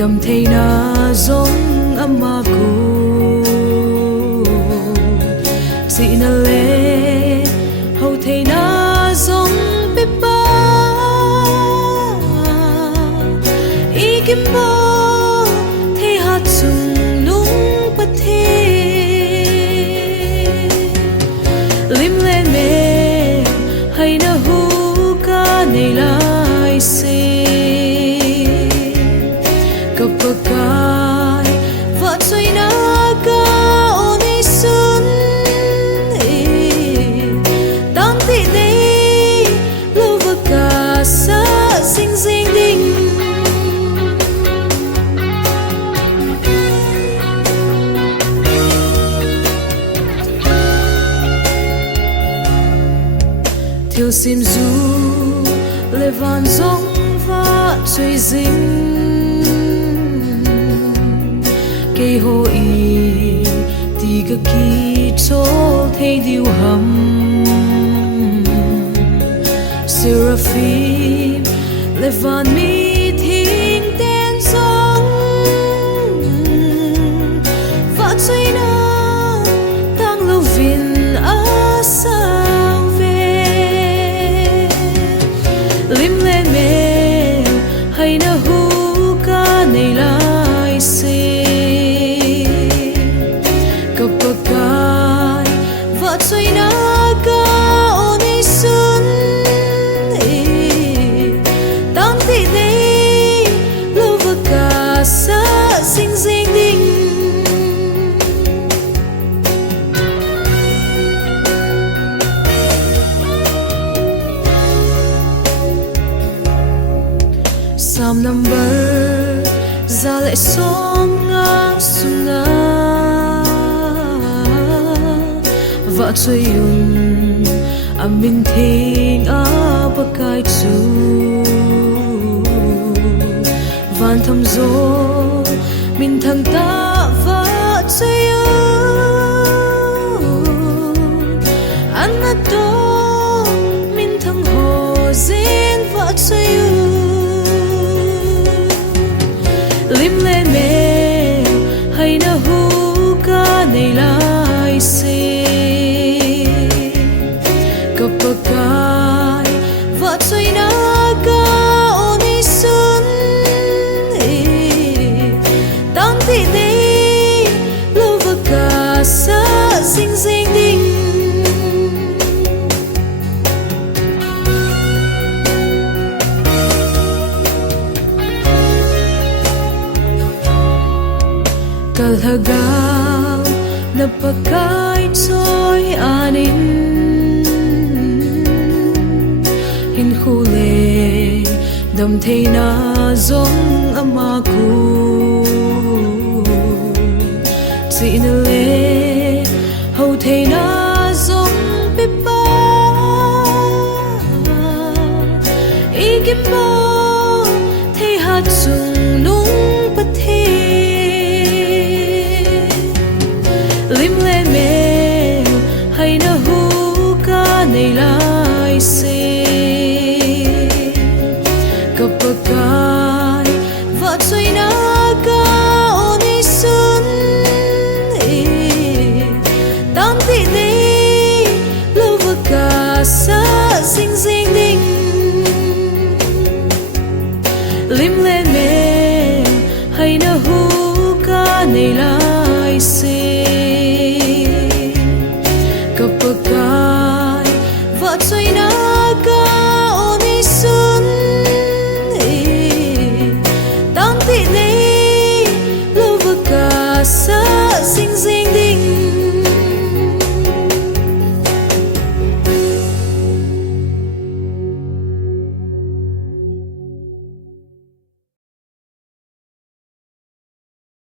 đầm thầy na giống ama cô dị na lệ hầu thầy na giống bếp ba ý kim bơ thầy hạt sung nung bát thề lim lên mê hay na hu ca này lại se kapagay vatsoy na ka oni sun tam ti day lova ka sa sing sing ding thiêu sim du le van zong va chơi ding cây hồ y ti ga ki cho thấy điều hầm seraphim le van mi thinh tên sóng và chơi na tăng lâu vin á sao về lim lên mê hay na hu ca này lại se kapagay vatsoy na ka oni sun tam ti day lova ka sa sing sing ding sam number za lại som nga sung nga vợ chơi yun mình thinh á bậc cai chu van thầm gió mình thằng ta vợ chơi yun ăn nát đó mình thằng hồ dên vợ chơi yun lim lên mê hay na hu ca này lại se kapagay vatsoy na ka oni sun tam ti day lova ka sa sing sing ding kalhagaw na pagkay choy anin hule đầm thầy na giống ama cô dị na lệ hầu thầy na giống bếp ba ý kim bơ thầy hạt sung nung bát thề lim lên mê hay na hu ca này lại se kapagay vatsoy na ka oni sun tam ti day lova ka sa sing sing ding lim lên mê hay na hu ca này lại se kapagay vatsoy na ka oni sun tam ti day